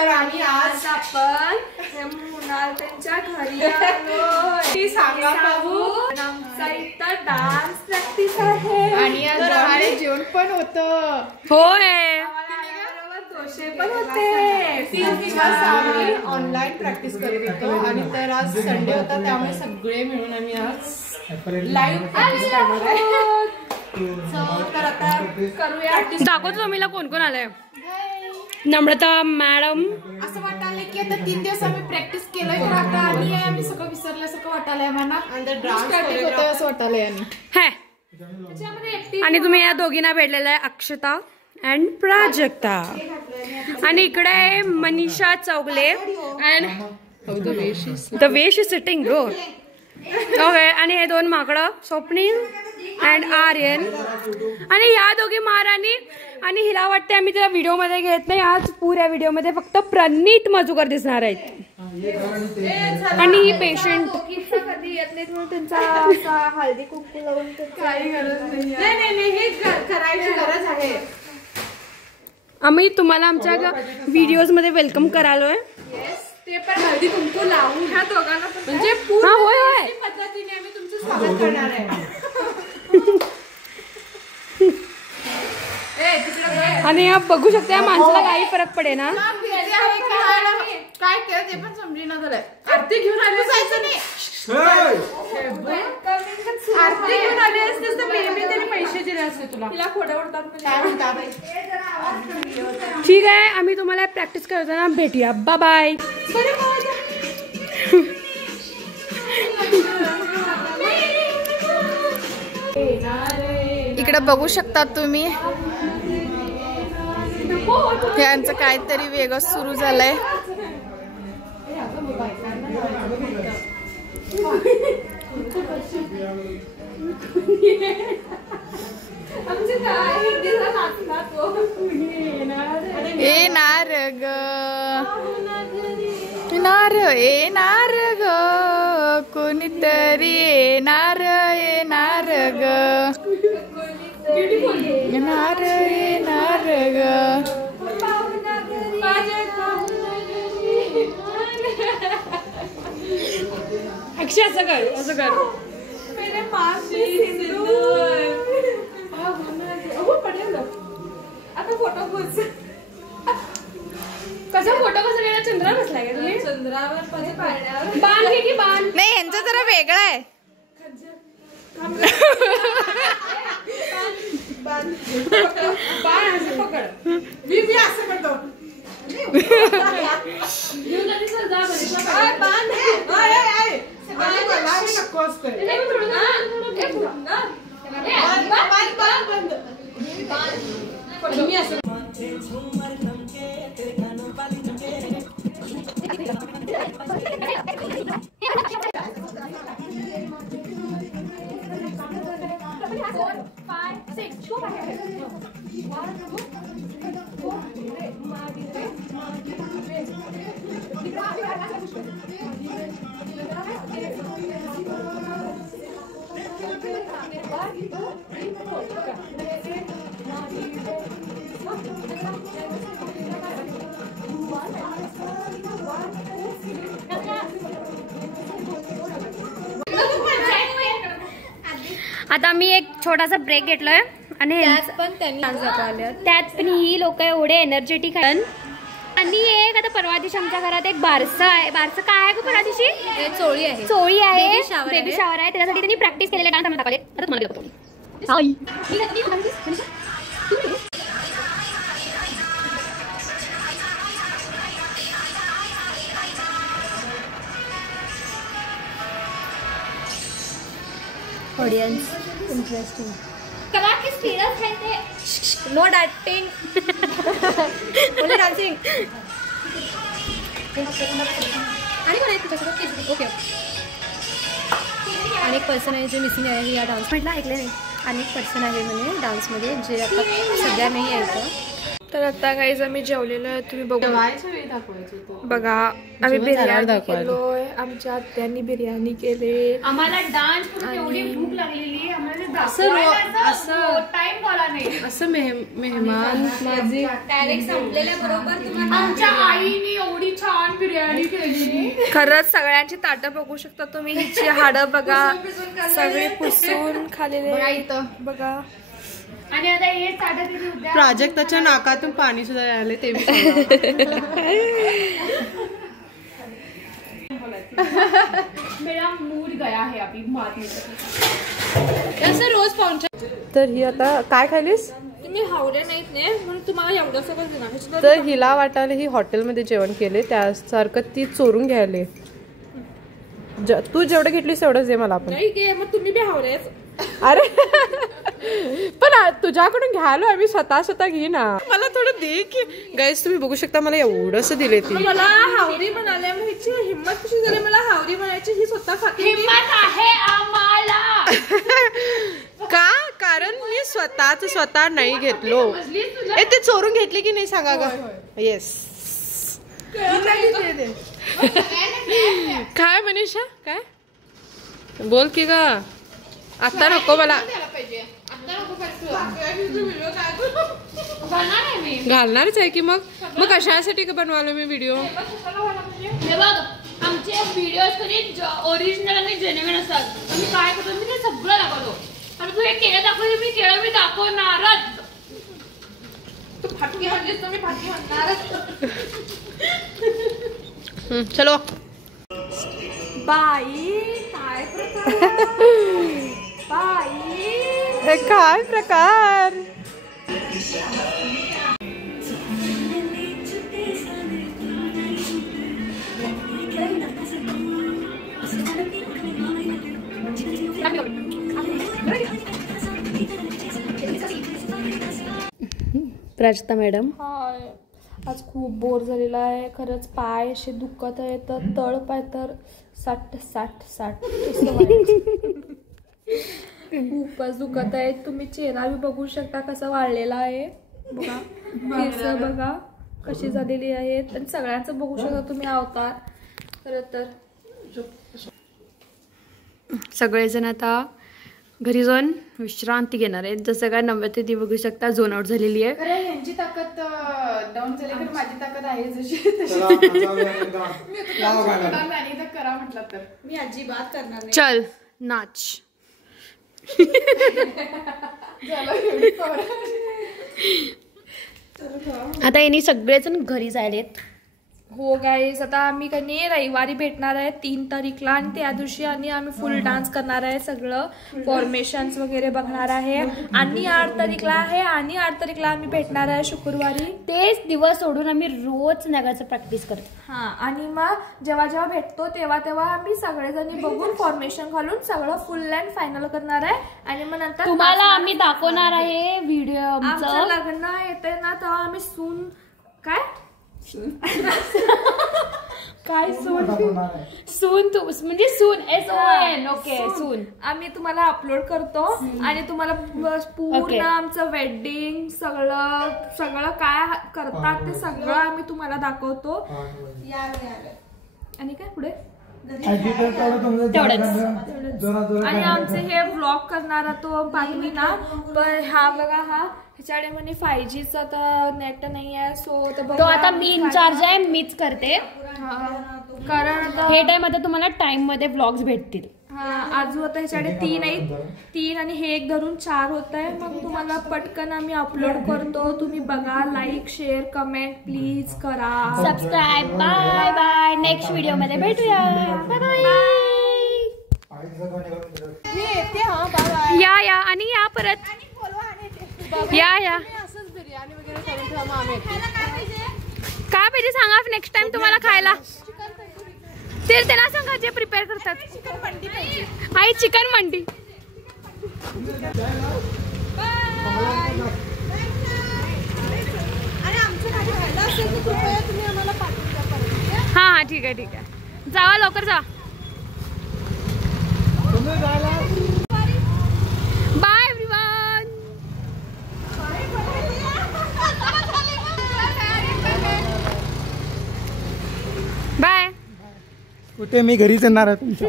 तर आम्ही आज आपण मुनाल त्यांच्या घरी आलो. सांगा बघू आमचा इथं डान्स प्रॅक्टिस आहे आणि आज आम्हाला जेवण पण होतं. होय दोषे पण होते. 3 दिवस आम्ही ऑनलाईन प्रॅक्टिस करत होतो आणि तर आज संडे होता त्यामुळे सगळे मिळून आम्ही आज लाईव्ह प्रॅक्टिस करणार आहे. तर आता करूया. दाखवतो तुम्हाला कोण कोण आलंय. नम्रता मॅडम. असं वाटायलंय की आता 3 दिवस आम्ही प्रॅक्टिस केलंय तर आता आम्ही सगळं विसरल्यासारखं वाटायलंय आम्हाला. असं वाटायलंय आणि तुम्ही या दोघींना भेटलेला आहे अक्षता अँड प्राजक्ता. आणि इकडे आहे Manisha Chougule and the way she sitting bro. Okay. आणि हे 2 माकडं स्वप्नील अँड आर्यन. आणि या दोघी महाराणी. आणि हिला वाटते आम्ही त्या व्हिडिओ मध्ये घेत नाही. आज पुऱ्या व्हिडिओ मध्ये फक्त प्रणीत मजुकर दिसणार आहेत. आणि ही पेशंट कधी येत नाही म्हणून त्यांचा हळदी कुंकू लावून काही गरज नाही. हे करायची गरज आहे. आम्ही तुम्हाला आमच्या व्हिडिओज मध्ये वेलकम करालोय. ते पण हळदी कुंकू लावून ह्या दोघांना म्हणजे होय पद्धतीने आम्ही तुमचं स्वागत करणार आहे. आणि आप बघू शकता या माणसाला काही फरक पडे ना. काय केलं ते पण समजेना झालंय. आरती घेऊन आली जायचं नाही. आरती घेऊन आली असतेस तर मी त्याने पैसे दिले असते तुला. तिला खोडं उडतात काय म्हणतात. ठीक आहे. आम्ही तुम्हाला प्रॅक्टिस करताना भेटूया. Bye bye. इकडे बघू शकता तुम्ही यांचं काहीतरी वेगळं सुरू झालंय. येणार ग येणार ग कोणीतरी येणार ग येणार ग. अक्षय असं कर असं कर. आता फोटो कसा फोटो कसा गेला. चंद्रा बसलाय का तुम्ही. चंद्रावर बाण घे की बाण. नाही यांचं जरा वेगळं आहे. बाण असं पकड. मी असं करतो. आता मी एक छोटासा ब्रेक घेतलोय आणि त्यात पण ही लोक एवढे एनर्जेटिक आहेत. आणि एक आता परवा दिवशी आमच्या घरात एक बारसं आहे. बारसं काय आहे परवा दिवशी. चोळी आहे. बेबी शावर आहे. त्याच्यासाठी त्यांनी प्रॅक्टिस केलेले डान्स आम्हाला दाखवले. आता तुम्हाला दाखवतो. Audience interesting. कला की स्टीरस है ते. No dancing. Only dancing. आणि मला एक तुझ्यासोबत ओके. अनेक पर्सन आहे जे मिसिंग आहे या डान्स. म्हटलं ऐकले नाही. अनेक पर्सन आहे म्हणे डान्समध्ये जे आता सध्या नाही आहे. तर आता काहीच आम्ही जेवलेलो आहे. तुम्ही बघू बघा. आम्ही बिर्याणी केलोय. आमच्या आत्यांनी बिर्याणी केले. आम्हाला डान्स एवढी भूक लागलेली. आम्हाला असं मेहमान माझी आमच्या आईने एवढी छान बिर्याणी केली. खरंच सगळ्यांची ताटं बघू शकता तुम्ही. हिची हाडं बघा सगळे पुसून खालेले बघा. आणि आता हे ताटं प्राजक्ताच्या नाकातून पाणी सुद्धा आले ते मेरा मूड गया है अभी मारने रोज पाहुणचार. तर ही आता काय खालीस? तुम्ही हावडे नाहीत ने म्हणून तुम्हाला एवढं सगळं देणार. तर हिला वाटायला ही हॉटेलमध्ये जेवण केले त्यासारखं ती चोरून घ्यायले. तू जेवढं घेतलीस तेवढंच दे मला. आपण नाही गे मग तुम्ही बी हावडेच. अरे पण तुझ्याकडून घ्यालो आम्ही स्वतः घे ना. मला थोडं दे की. गाईस तुम्ही बघू शकता मला एवढंच दिले ती. मला हावडी म्हणाले मग हिची हिंमत कशी झाली मला हावडी म्हणायची. ही स्वतः खाते. हिम्मत आहे आम्हाला. का? कारण मी स्वतः नाही घेतलो. ते चोरून घेतले की नाही सांगा ग. येस काय मनीषा काय बोल की ग. आता नको मला घालणारच आहे की. मग कशासाठी बनवालो मी व्हिडिओ. आमचे व्हिडिओ ओरिजिनल आणि जेन्युइन असतात. मी काय करतो मी ते सगळं दाखवतो. आणि तू हे केळं दाखवते मी केळं मी दाखवणारच. तू फाटकी म्हणलीस तर मी फाटकी म्हणणारच. चलो बाई काय प्रकार. बाई हे काय प्रकार. प्राजक्ता मॅडम आज खूप बोर झालेला आहे. खरंच पाय असे दुखत आहे. तर तळ पाय तर साठ खूपच दुखत आहे. तुम्ही चेहरा बी बघू शकता कसा वाढलेला आहे. बघा केस बघा कशी झालेली आहेत. आणि सगळ्यांचं बघू शकता तुम्ही अवतार. खरं तर सगळेजण आता घरी जाऊन विश्रांती घेणार आहेत. जसं काय नम्रता ती बघू शकता झोन आउट झालेली आहे. यांची ताकद डाऊन झाली तर माझी ताकद आहे जशी करा म्हटलं तर मी अजिबात करणार नाही. चल नाच. आता यांनी सगळेजण घरी जायलेत. हो गाईस आता आम्ही कधी रविवारी भेटणार आहे 3 तारीखला. आणि त्या दिवशी आम्ही फुल डान्स करणार आहे. सगळं फॉर्मेशन्स वगैरे बघणार आहे. आणि 8 तारीखला आहे. आणि 8 तारीखला आम्ही भेटणार आहे शुक्रवारी. तेच दिवस सोडून आम्ही रोज नगाचं प्रॅक्टिस करतो. हा आणि मग जेव्हा भेटतो तेव्हा आम्ही सगळेजणी बघून फॉर्मेशन घालून सगळं फुल अँड फायनल करणार आहे. आणि मग नंतर तुम्हाला आम्ही दाखवणार आहे व्हिडिओ. आमचं लग्न येते ना तेव्हा आम्ही सून काय सून म्हणजे सून SON. ओके सून आम्ही तुम्हाला अपलोड करतो. आणि तुम्हाला पूर्ण आमचं वेडिंग सगळं काय करतात ते सगळं आम्ही तुम्हाला दाखवतो. आणि काय पुढे आणि आमचे हे व्लॉग करणारा तो पाठवी ना. पण हा बघा हा ह्याच्याकडे म्हणे 5G चा तर नेट नाही आहे. सो तो आता मी इन्चार्ज आहे. मीच करते कारण आता हे टाइम आता तुम्हाला टाइम मध्ये व्लॉग्स भेटतील. आजू आता ह्याच्याकडे 3 आहेत. 3 आणि हे 1 धरून 4 होत आहे. मग तुम्हाला पटकन आम्ही अपलोड करतो. तुम्ही बघा. लाईक शेअर कमेंट प्लीज करा. Subscribe. Bye bye. Next video मध्ये भेटूया. Bye bye. या आणि या परत या बिर्याणी वगैरे करून ठेवा. आम्ही काय पाहिजे सांगा नेक्स्ट टाइम तुम्हाला खायला. ते त्यांना सांगा जे प्रिपेअर करतात. आई चिकन मंडी. हा ठीक आहे. जावा लवकर जा. Bye everyone. बाय. कुठे मी घरीच येणार आहे तुमच्या.